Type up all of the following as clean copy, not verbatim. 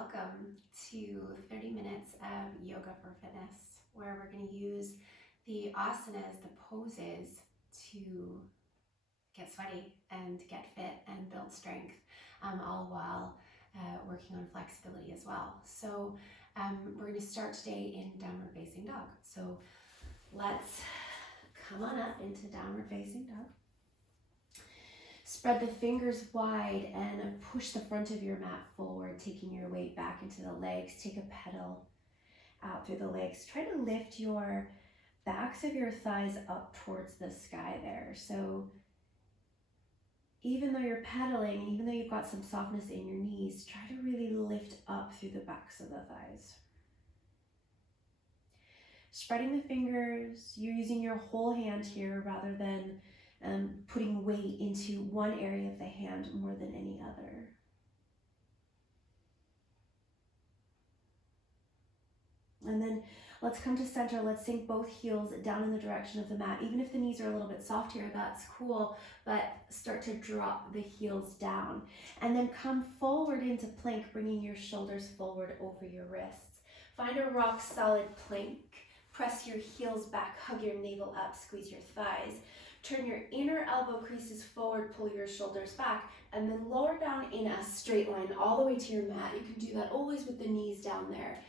welcome to 30 minutes of Yoga for Fitness, where we're going to use the asanas, the poses, to get sweaty and get fit and build strength, all while working on flexibility as well. So we're going to start today in downward facing dog. So let's come on up into downward facing dog. Spread the fingers wide and push the front of your mat forward, taking your weight back into the legs. Take a pedal out through the legs. Try to lift your backs of your thighs up towards the sky there. So even though you're pedaling, and even though you've got some softness in your knees, try to really lift up through the backs of the thighs. Spreading the fingers, you're using your whole hand here rather than putting weight into one area of the hand more than any other. And then let's come to center. Let's sink both heels down in the direction of the mat. Even if the knees are a little bit soft here, that's cool, but start to drop the heels down. And then come forward into plank, bringing your shoulders forward over your wrists. Find a rock solid plank. Press your heels back, hug your navel up, squeeze your thighs. Turn your inner elbow creases forward, pull your shoulders back, and then lower down in a straight line all the way to your mat. You can do that always with the knees down there.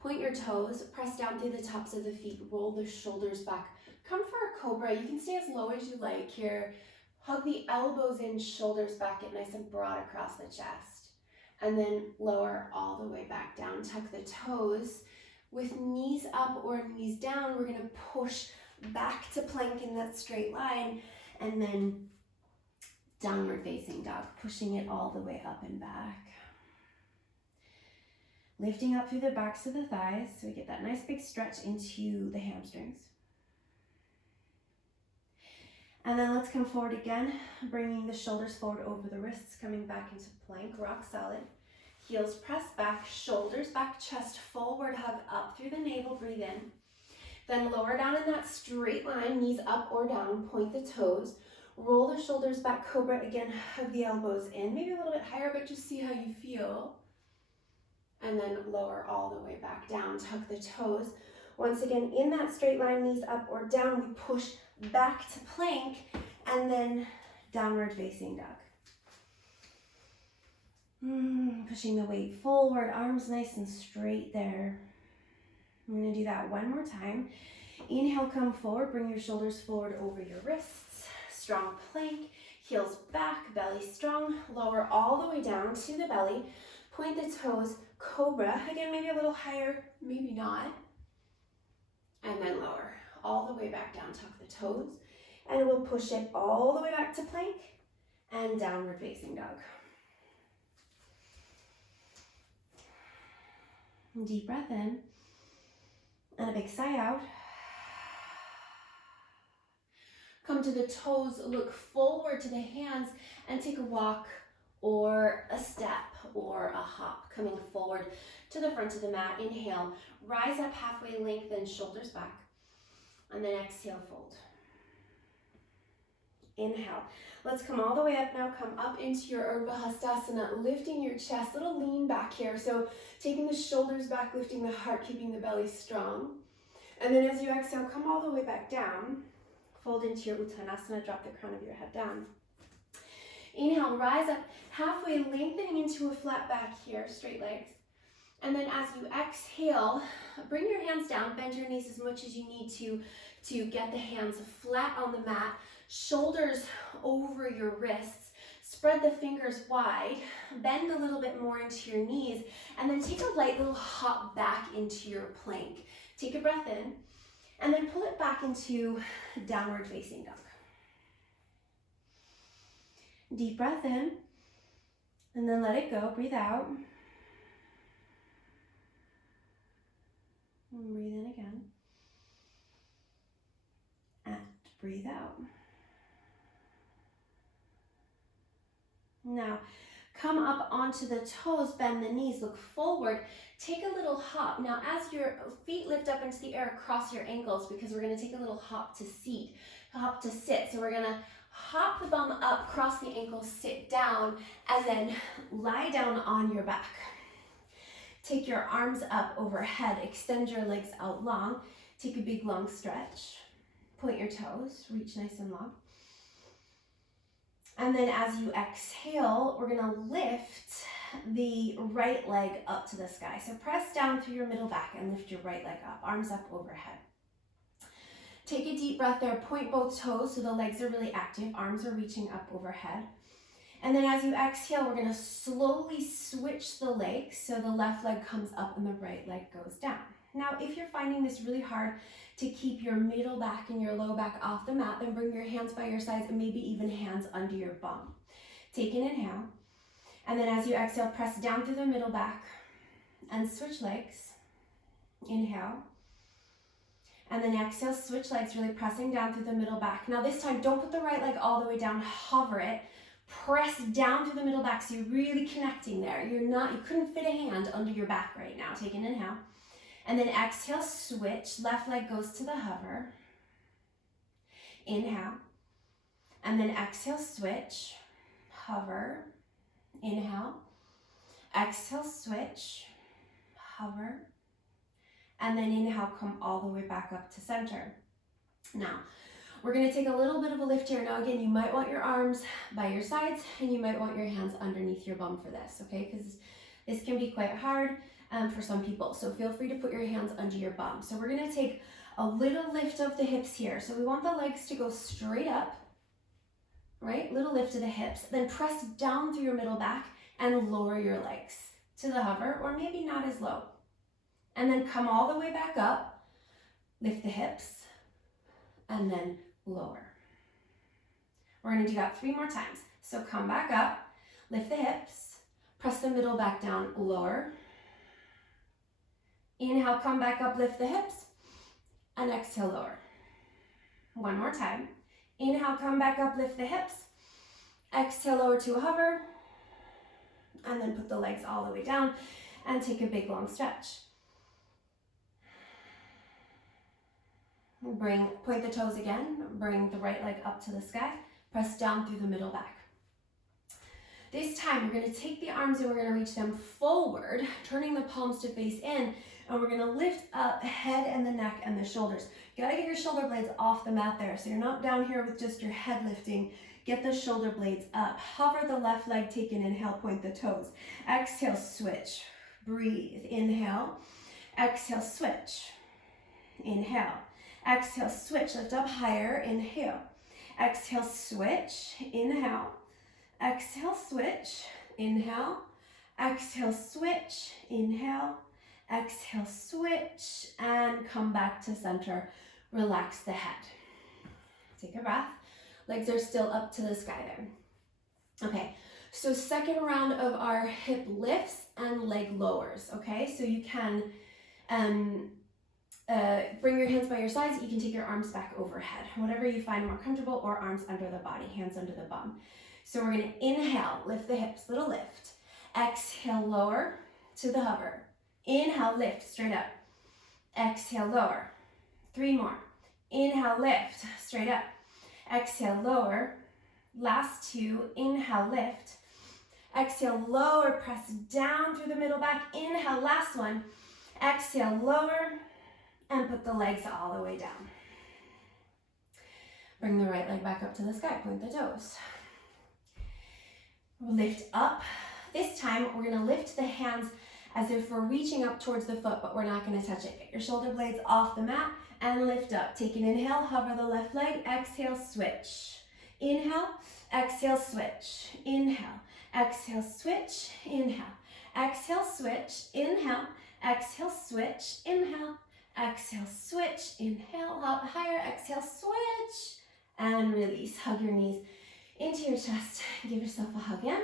Point your toes, press down through the tops of the feet, roll the shoulders back. Come for a cobra. You can stay as low as you like here. Hug the elbows in, shoulders back, get nice and broad across the chest. And then lower all the way back down. Tuck the toes. With knees up or knees down, we're gonna push back to plank in that straight line, and then downward facing dog, pushing it all the way up and back. Lifting up through the backs of the thighs, so we get that nice big stretch into the hamstrings. And then let's come forward again, bringing the shoulders forward over the wrists, coming back into plank, rock solid. Heels pressed back, shoulders back, chest forward, hug up through the navel, breathe in. Then lower down in that straight line, knees up or down, point the toes, roll the shoulders back, cobra again, hug the elbows in, maybe a little bit higher, but just see how you feel. And then lower all the way back down, tuck the toes. Once again, in that straight line, knees up or down, we push back to plank, and then downward facing dog. Pushing the weight forward, arms nice and straight there. I'm gonna do that one more time. Inhale, come forward, bring your shoulders forward over your wrists. Strong plank, heels back, belly strong. Lower all the way down to the belly. Point the toes, cobra. Again, maybe a little higher, maybe not. And then lower all the way back down, tuck the toes. And we'll push it all the way back to plank and downward facing dog. Deep breath in. And a big sigh out. Come to the toes, look forward to the hands, and take a walk or a step or a hop. Coming forward to the front of the mat. Inhale, rise up halfway, lengthen, shoulders back. And then exhale, fold. Inhale. Let's come all the way up now. Come up into your Urdhva Hastasana, lifting your chest, little lean back here. So taking the shoulders back, lifting the heart, keeping the belly strong. And then as you exhale, come all the way back down. Fold into your Uttanasana, drop the crown of your head down. Inhale, rise up halfway, lengthening into a flat back here, straight legs. And then as you exhale, bring your hands down, bend your knees as much as you need to get the hands flat on the mat. Shoulders over your wrists, spread the fingers wide, bend a little bit more into your knees, and then take a light little hop back into your plank. Take a breath in, and then pull it back into downward facing dog. Deep breath in, and then let it go, breathe out. And breathe in again, and breathe out. Now, come up onto the toes, bend the knees, look forward, take a little hop. Now, as your feet lift up into the air, cross your ankles, because we're gonna take a little hop to sit. So we're gonna hop the bum up, cross the ankles, sit down, and then lie down on your back. Take your arms up overhead, extend your legs out long. Take a big long stretch. Point your toes, reach nice and long. And then as you exhale, we're gonna lift the right leg up to the sky. So press down through your middle back and lift your right leg up, arms up overhead. Take a deep breath there, point both toes so the legs are really active, arms are reaching up overhead. And then as you exhale, we're gonna slowly switch the legs so the left leg comes up and the right leg goes down. Now, if you're finding this really hard to keep your middle back and your low back off the mat, then bring your hands by your sides and maybe even hands under your bum. Take an inhale, and then as you exhale, press down through the middle back and switch legs. Inhale, and then exhale, switch legs, really pressing down through the middle back. Now this time, don't put the right leg all the way down, hover it. Press down through the middle back so you're really connecting there. You couldn't fit a hand under your back right now. Take an inhale. And then exhale, switch. Left leg goes to the hover. Inhale. And then exhale, switch. Hover. Inhale. Exhale, switch. Hover. And then inhale, come all the way back up to center. Now, we're gonna take a little bit of a lift here. Now again, you might want your arms by your sides and you might want your hands underneath your bum for this, okay? Because this can be quite hard for some people. So feel free to put your hands under your bum. So we're gonna take a little lift of the hips here. So we want the legs to go straight up, right? Little lift of the hips. Then press down through your middle back and lower your legs to the hover, or maybe not as low. And then come all the way back up, lift the hips, and then lower. We're gonna do that 3 more times. So come back up, lift the hips, press the middle back down, lower. Inhale, come back up, lift the hips, and exhale, lower. 1 more time. Inhale, come back up, lift the hips, exhale, lower to a hover, and then put the legs all the way down and take a big long stretch. Point the toes again, bring the right leg up to the sky, press down through the middle back. This time we're gonna take the arms and we're gonna reach them forward, turning the palms to face in, and we're gonna lift up head and the neck and the shoulders. You gotta get your shoulder blades off the mat there, so you're not down here with just your head lifting. Get the shoulder blades up. Hover the left leg, take an inhale, point the toes. Exhale, switch, breathe, inhale. Exhale, switch, inhale. Exhale, switch, lift up higher, inhale. Exhale, switch, inhale. Exhale, switch, inhale. Exhale, switch, inhale. Exhale, switch, and come back to center. Relax the head. Take a breath. Legs are still up to the sky there. Okay, so second round of our hip lifts and leg lowers, okay? So you can bring your hands by your sides. You can take your arms back overhead, whatever you find more comfortable, or arms under the body, hands under the bum. So we're gonna inhale, lift the hips, little lift. Exhale, lower to the hover. Inhale, lift, straight up. Exhale, lower. 3 more. Inhale, lift, straight up. Exhale, lower. Last 2, inhale, lift. Exhale, lower, press down through the middle back. Inhale, last one. Exhale, lower. And put the legs all the way down. Bring the right leg back up to the sky, point the toes. Lift up. This time we're gonna lift the hands as if we're reaching up towards the foot, but we're not gonna touch it. Get your shoulder blades off the mat and lift up. Take an inhale, hover the left leg, exhale, switch. Inhale, exhale, switch. Inhale, exhale, switch. Inhale, exhale, switch. Inhale, exhale, switch. Inhale. Exhale, switch, inhale, up higher, exhale, switch, and release. Hug your knees into your chest. Give yourself a hug in.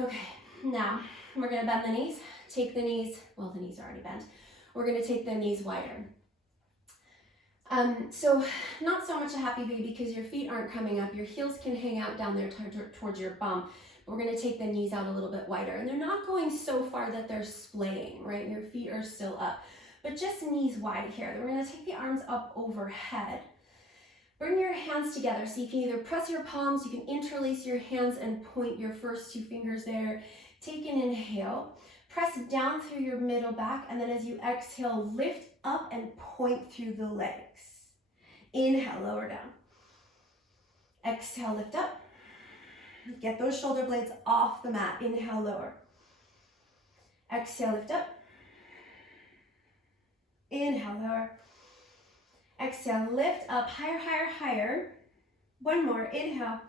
Okay, now we're gonna bend the knees. Take the knees, well, the knees are already bent. We're gonna take the knees wider. So not so much a happy baby because your feet aren't coming up. Your heels can hang out down there towards your bum. We're gonna take the knees out a little bit wider, and they're not going so far that they're splaying, right? Your feet are still up, but just knees wide here. Then we're gonna take the arms up overhead. Bring your hands together so you can either press your palms, you can interlace your hands and point your first 2 fingers there. Take an inhale, press down through your middle back, and then as you exhale, lift up and point through the legs. Inhale, lower down. Exhale, lift up. Get those shoulder blades off the mat. Inhale, lower. Exhale, lift up. Inhale, lower. Exhale, lift up, higher, higher, higher. One more, inhale.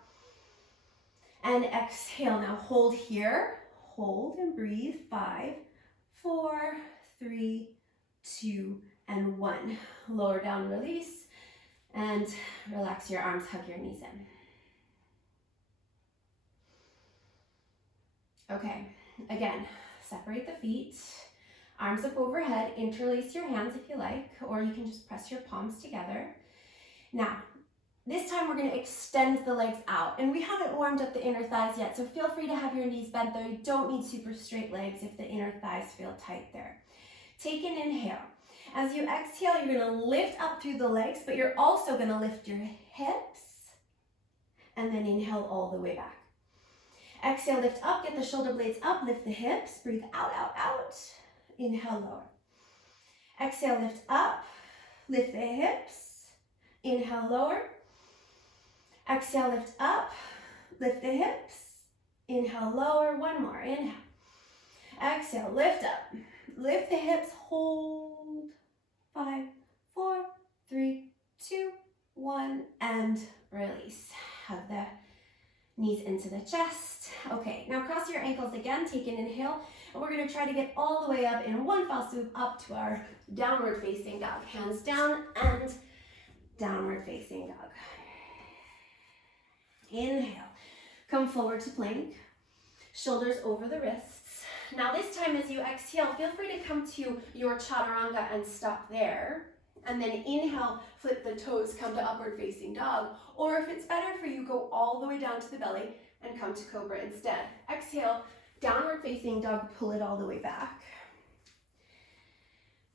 And exhale, now hold here. Hold and breathe. 5, 4, 3, 2, and 1. Lower down, release. And relax your arms, hug your knees in. Okay, again, separate the feet. Arms up overhead, interlace your hands if you like, or you can just press your palms together. Now, this time we're gonna extend the legs out, and we haven't warmed up the inner thighs yet, so feel free to have your knees bent there. You don't need super straight legs if the inner thighs feel tight there. Take an inhale. As you exhale, you're gonna lift up through the legs, but you're also gonna lift your hips, and then inhale all the way back. Exhale, lift up, get the shoulder blades up, lift the hips, breathe out, out, out. Inhale, lower. Exhale, lift up, lift the hips. Inhale, lower. Exhale, lift up, lift the hips. Inhale, lower. One more, inhale. Exhale, lift up, lift the hips, hold. 5, 4, 3, 2, 1, and release. Hug the knees into the chest. Okay, now cross your ankles again, take an inhale, and we're gonna try to get all the way up in one fell swoop up to our downward facing dog. Hands down and downward facing dog. Inhale, come forward to plank, shoulders over the wrists. Now this time as you exhale, feel free to come to your chaturanga and stop there. And then inhale, flip the toes, come to upward facing dog. Or if it's better for you, go all the way down to the belly and come to cobra instead. Exhale, downward facing dog, pull it all the way back.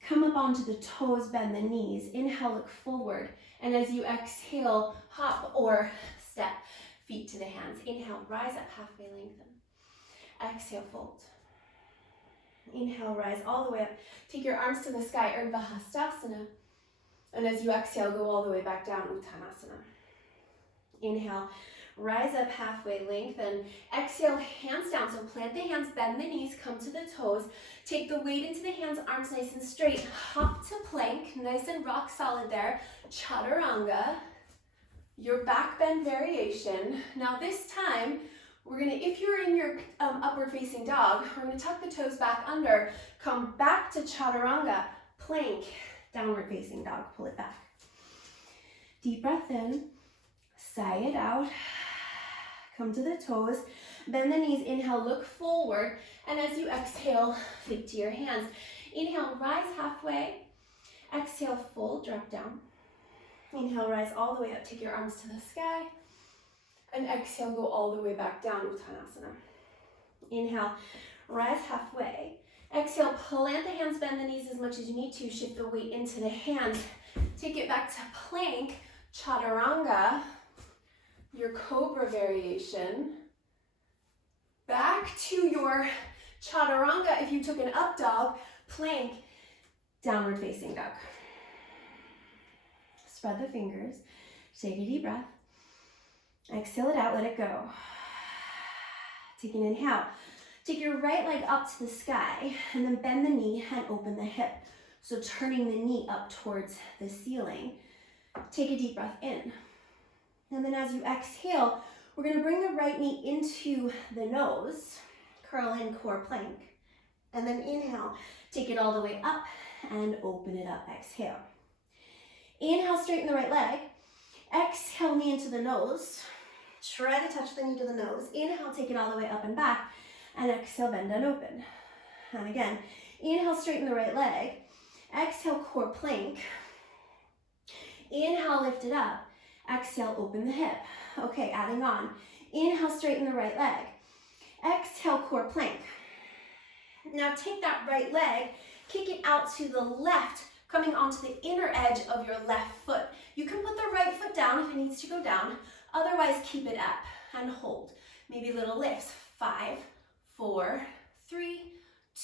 Come up onto the toes, bend the knees. Inhale, look forward. And as you exhale, hop or step, feet to the hands. Inhale, rise up, halfway lengthen. Exhale, fold. Inhale, rise all the way up. Take your arms to the sky, Urdhva Hastasana. And as you exhale, go all the way back down, Uttanasana. Inhale, rise up, halfway lengthen. Exhale, hands down. So plant the hands, bend the knees, come to the toes. Take the weight into the hands, arms nice and straight. Hop to plank, nice and rock solid there. Chaturanga, your back bend variation. Now this time, we're gonna, if you're in your upward facing dog, we're gonna tuck the toes back under, come back to chaturanga, plank, downward facing dog, pull it back. Deep breath in, sigh it out, come to the toes, bend the knees, inhale, look forward, and as you exhale, feet to your hands. Inhale, rise halfway, exhale, fold, drop down. Inhale, rise all the way up, take your arms to the sky, and exhale, go all the way back down, Uttanasana. Inhale, rise halfway. Exhale, plant the hands, bend the knees as much as you need to. Shift the weight into the hands. Take it back to plank, chaturanga, your cobra variation. Back to your chaturanga if you took an up dog, plank, downward facing dog. Spread the fingers, take a deep breath. Exhale it out, let it go. Take an inhale. Take your right leg up to the sky and then bend the knee and open the hip. So turning the knee up towards the ceiling. Take a deep breath in. And then as you exhale, we're gonna bring the right knee into the nose, curl in, core plank. And then inhale, take it all the way up and open it up, exhale. Inhale, straighten the right leg. Exhale, knee into the nose. Try to touch the knee to the nose. Inhale, take it all the way up and back. And exhale, bend and open. And again, inhale, straighten the right leg. Exhale, core plank. Inhale, lift it up. Exhale, open the hip. Okay, adding on. Inhale, straighten the right leg. Exhale, core plank. Now take that right leg, kick it out to the left, coming onto the inner edge of your left foot. You can put the right foot down if it needs to go down. Otherwise, keep it up and hold. Maybe little lifts. 5, 4, 4, 3,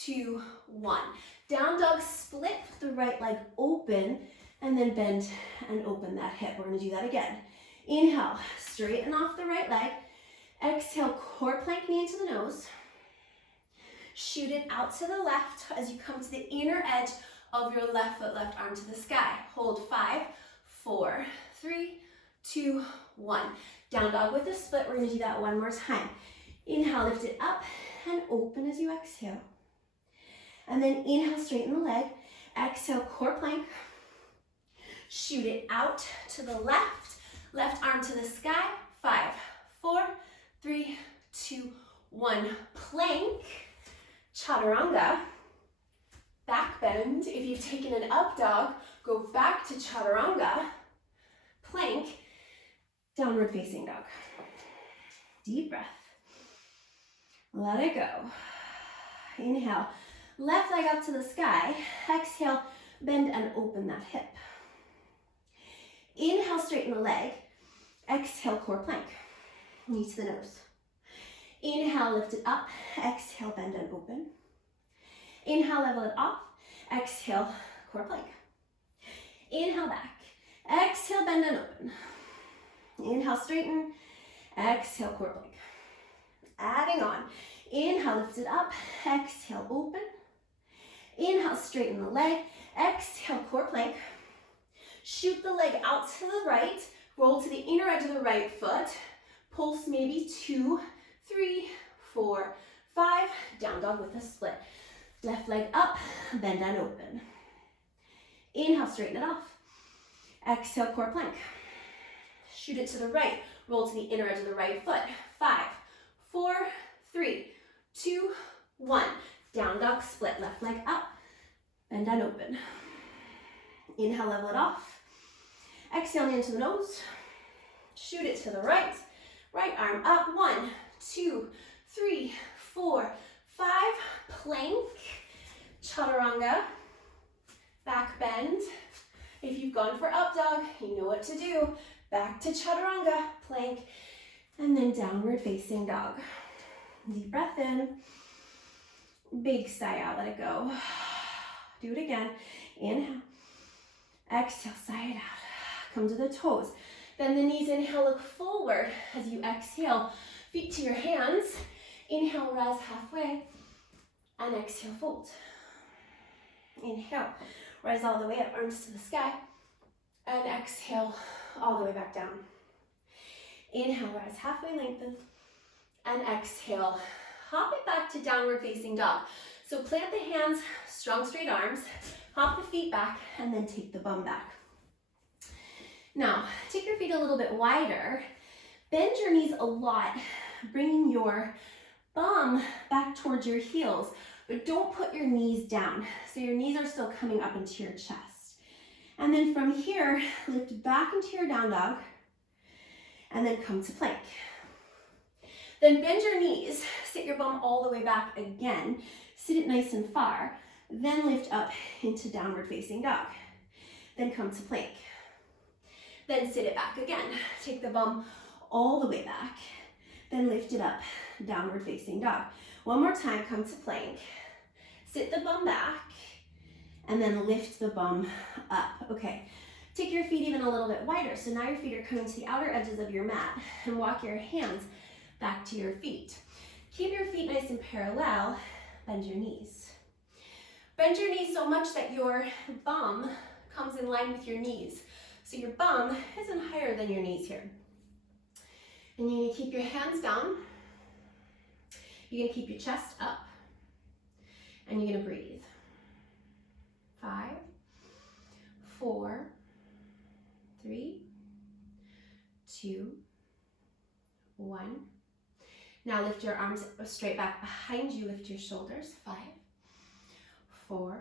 2, 1. Down dog, split the right leg open and then bend and open that hip. We're gonna do that again. Inhale, straighten off the right leg. Exhale, core plank, knee into the nose. Shoot it out to the left as you come to the inner edge of your left foot, left arm to the sky. Hold 5, 4, 3, 2, 1. Down dog with a split. We're gonna do that one more time. Inhale, lift it up and open as you exhale. And then inhale, straighten the leg. Exhale, core plank. Shoot it out to the left. Left arm to the sky. 5, 4, 3, 2, 1. Plank. Chaturanga. Back bend. If you've taken an up dog, go back to chaturanga. Plank. Downward facing dog. Deep breath. Let it go. Inhale. Left leg up to the sky. Exhale, bend and open that hip. Inhale, straighten the leg. Exhale, core plank. Knee to the nose. Inhale, lift it up. Exhale, bend and open. Inhale, level it off. Exhale, core plank. Inhale, back. Exhale, bend and open. Inhale, straighten. Exhale, core plank. Adding on. Inhale, lift it up. Exhale, open. Inhale, straighten the leg. Exhale, core plank. Shoot the leg out to the right. Roll to the inner edge of the right foot. Pulse maybe 2, 3, 4, 5. Down dog with a split. Left leg up, bend and open. Inhale, straighten it off. Exhale, core plank. Shoot it to the right. Roll to the inner edge of the right foot. 5, 4, 3, 2, 1. Down dog, split. Left leg up, bend and open. Inhale, level it off. Exhale, knee into the nose. Shoot it to the right. Right arm up. 1, 2, 3, 4, 5. Plank. Chaturanga. Back bend. If you've gone for up dog, you know what to do. Back to chaturanga. Plank. And then downward facing dog. Deep breath in. Big sigh out. Let it go. Do it again. Inhale. Exhale, sigh it out. Come to the toes. Bend the knees, inhale, look forward. As you exhale, feet to your hands. Inhale, rise halfway. And exhale, fold. Inhale, rise all the way up, arms to the sky. And exhale, all the way back down. Inhale, rise halfway, lengthen. And exhale, hop it back to downward facing dog. So plant the hands, strong straight arms. Hop the feet back and then take the bum back. Now, take your feet a little bit wider. Bend your knees a lot, bringing your bum back towards your heels, but don't put your knees down. So your knees are still coming up into your chest. And then from here, lift back into your down dog and then come to plank. Then bend your knees, sit your bum all the way back again, sit it nice and far. Then lift up into downward facing dog. Then come to plank. Then sit it back again. Take the bum all the way back. Then lift it up, downward facing dog. One more time, come to plank. Sit the bum back. And then lift the bum up. Okay, take your feet even a little bit wider. So now your feet are coming to the outer edges of your mat. And walk your hands back to your feet. Keep your feet nice and parallel. Bend your knees. Bend your knees so much that your bum comes in line with your knees. So your bum isn't higher than your knees here. And you're gonna keep your hands down. You're gonna keep your chest up. And you're gonna breathe. 5, 4, 3, 2, 1. Now lift your arms straight back behind you. Lift your shoulders. 5, 4,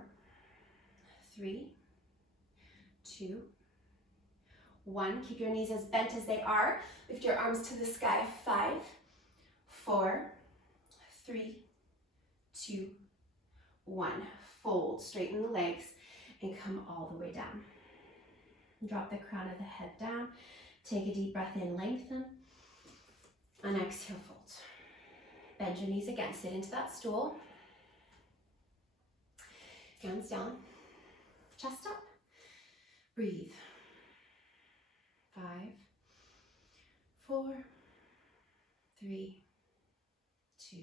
3, 2, 1. Keep your knees as bent as they are. Lift your arms to the sky. 5, 4, 3, 2, 1. Fold, straighten the legs, and come all the way down. Drop the crown of the head down. Take a deep breath in, lengthen, and exhale, fold. Bend your knees again, sit into that stool. Hands down, chest up, breathe. 5, 4, 3, 2,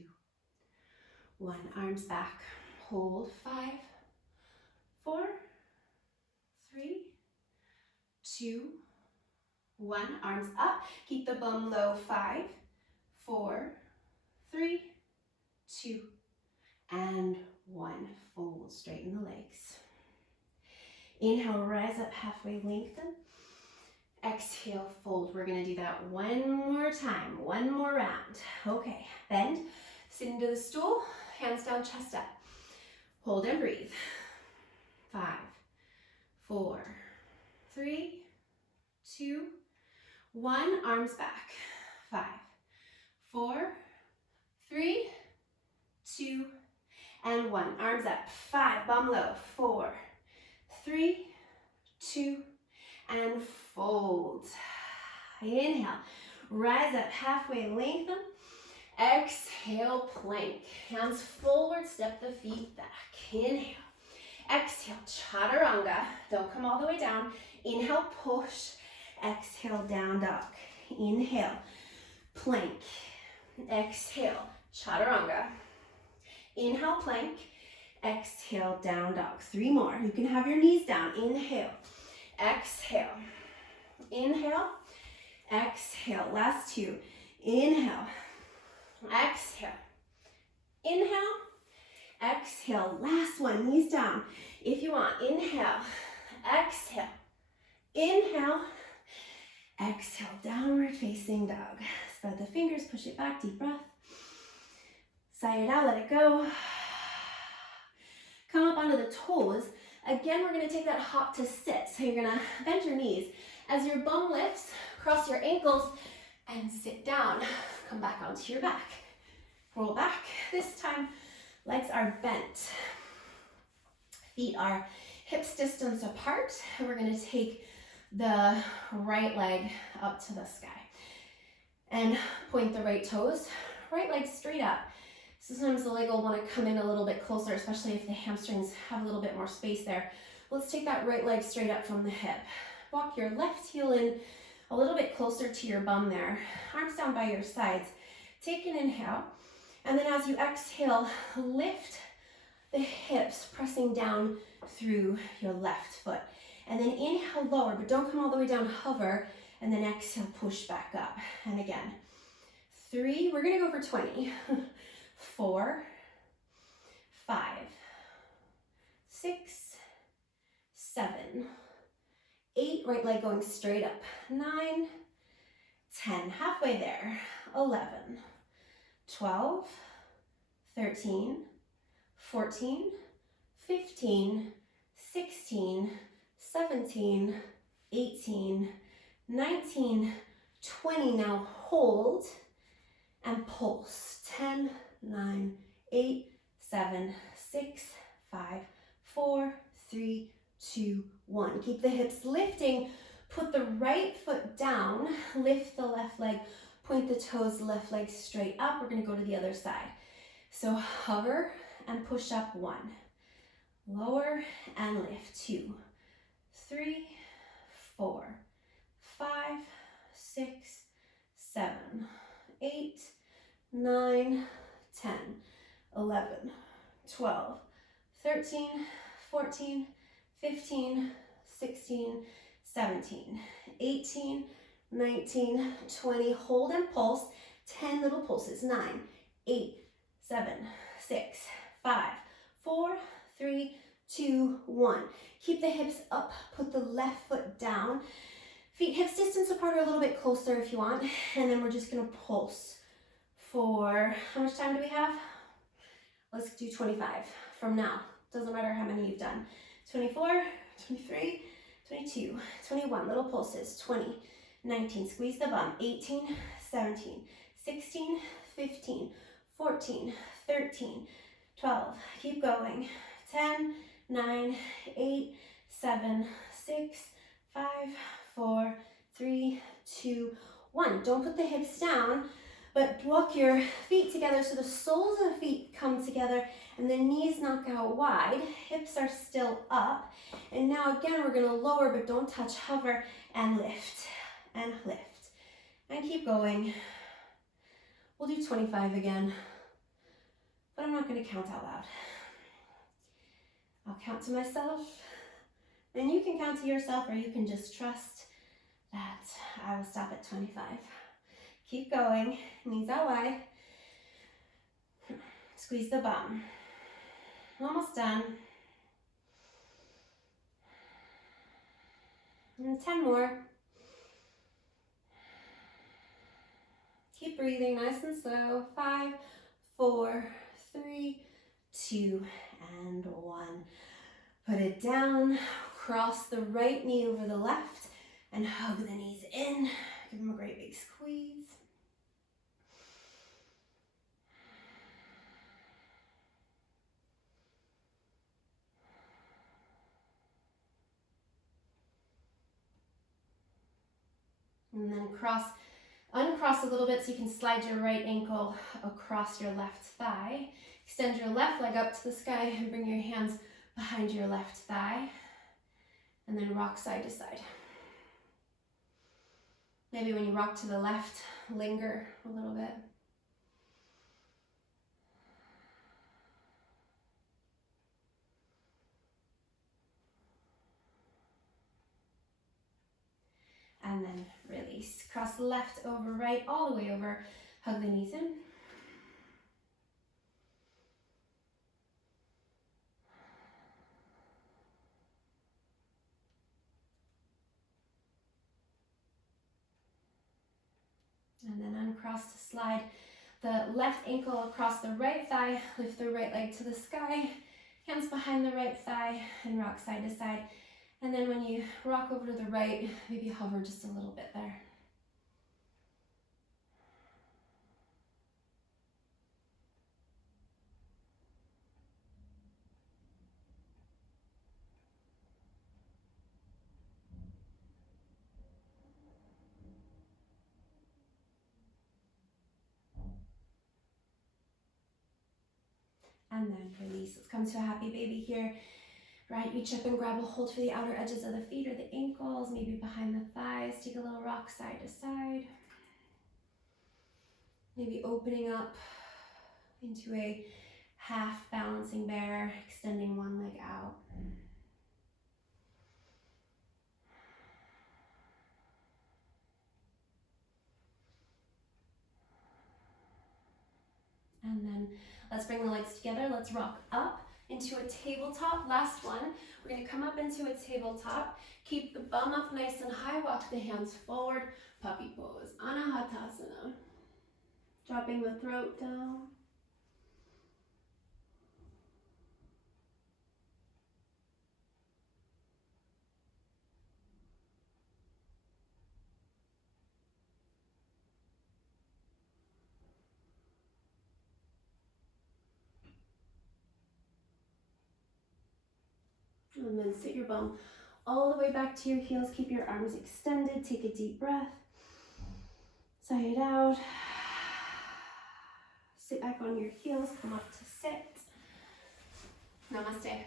1. Arms back, hold. 5, 4, 3, 2, 1. Arms up, keep the bum low. 5, 4, 3, 2, and 1. Fold, straighten the legs. Inhale, rise up halfway, lengthen. Exhale, fold. We're gonna do that one more time, one more round. Okay, bend, sit into the stool, hands down, chest up. Hold and breathe. 5, 4, 3, 2, 1. Arms back. 5, 4, 3, 2, and 1. Arms up. 5, bum low. 4, 3, 2, and fold. Inhale, rise up halfway, lengthen. Exhale, plank. Hands forward, step the feet back. Inhale. Exhale, chaturanga. Don't come all the way down. Inhale, push. Exhale, down dog. Inhale, plank. Exhale, chaturanga. Inhale, plank. Exhale, down dog. 3 more. You can have your knees down. Inhale. Exhale. Inhale. Exhale. Last 2. Inhale. Exhale. Inhale. Exhale. Last one. Knees down. If you want, inhale. Exhale. Inhale. Exhale. Downward facing dog. Spread the fingers. Push it back. Deep breath. Sigh it out. Let it go. Come up onto the toes. Again, we're going to take that hop to sit. So you're going to bend your knees. As your bum lifts, cross your ankles and sit down. Come back onto your back. Roll back. This time, legs are bent. Feet are hips distance apart. And we're going to take the right leg up to the sky. And point the right toes. Right leg straight up. Sometimes the leg will want to come in a little bit closer, especially if the hamstrings have a little bit more space there. Let's take that right leg straight up from the hip. Walk your left heel in a little bit closer to your bum there. Arms down by your sides. Take an inhale. And then as you exhale, lift the hips, pressing down through your left foot. And then inhale, lower, but don't come all the way down, hover. And then exhale, push back up. And again, 3, we're going to go for 20. 4, 5, 6, 7, 8, right leg going straight up, 9, 10, halfway there, 11, 12, 13, 14, 15, 16, 17, 18, 19, 20. Now hold and pulse. 10, 9, 8, 7, 6, 5, 4, 3, 2, 1. Keep the hips lifting. Put the right foot down. Lift the left leg. Point the toes, left leg straight up. We're going to go to the other side. So hover and push up. 1. Lower and lift. 2, 3, 4, 5, 6, 7, 8, 9, 10, 11, 12, 13, 14, 15, 16, 17, 18, 19, 20. Hold and pulse. 10 little pulses. 9, 8, 7, 6, 5, 4, 3, 2, 1. Keep the hips up. Put the left foot down. Feet hips distance apart or a little bit closer if you want. And then we're just going to pulse for, how much time do we have? Let's do 25 from now. Doesn't matter how many you've done. 24, 23, 22, 21, little pulses. 20, 19, squeeze the bum. 18, 17, 16, 15, 14, 13, 12, keep going. 10, 9, 8, 7, 6, 5, 4, 3, 2, 1. Don't put the hips down. But walk your feet together so the soles of the feet come together and the knees knock out wide. Hips are still up. And now again, we're gonna lower, but don't touch, hover, and lift, and lift. And keep going. We'll do 25 again, but I'm not gonna count out loud. I'll count to myself, and you can count to yourself, or you can just trust that I will stop at 25. Keep going, knees out wide. Squeeze the bum. Almost done. And 10 more. Keep breathing nice and slow. 5, 4, 3, 2, and 1. Put it down. Cross the right knee over the left and hug the knees in. Give them a great big squeeze. And then uncross a little bit so you can slide your right ankle across your left thigh. Extend your left leg up to the sky and bring your hands behind your left thigh. And then rock side to side. Maybe when you rock to the left, linger a little bit. And then release. Cross left over right, all the way over. Hug the knees in. And then uncross to slide the left ankle across the right thigh. Lift the right leg to the sky. Hands behind the right thigh and rock side to side. And then when you rock over to the right, maybe hover just a little bit there. And then release. Let's come to a happy baby here. Right, reach up and grab a hold for the outer edges of the feet or the ankles, maybe behind the thighs. Take a little rock side to side. Maybe opening up into a half balancing bear, extending one leg out. And then let's bring the legs together. Let's rock up into a tabletop. Last one. We're going to come up into a tabletop. Keep the bum up nice and high. Walk the hands forward. Puppy pose. Anahatasana. Dropping the throat down. And then sit your bum all the way back to your heels. Keep your arms extended. Take a deep breath. Sigh it out. Sit back on your heels. Come up to sit. Namaste.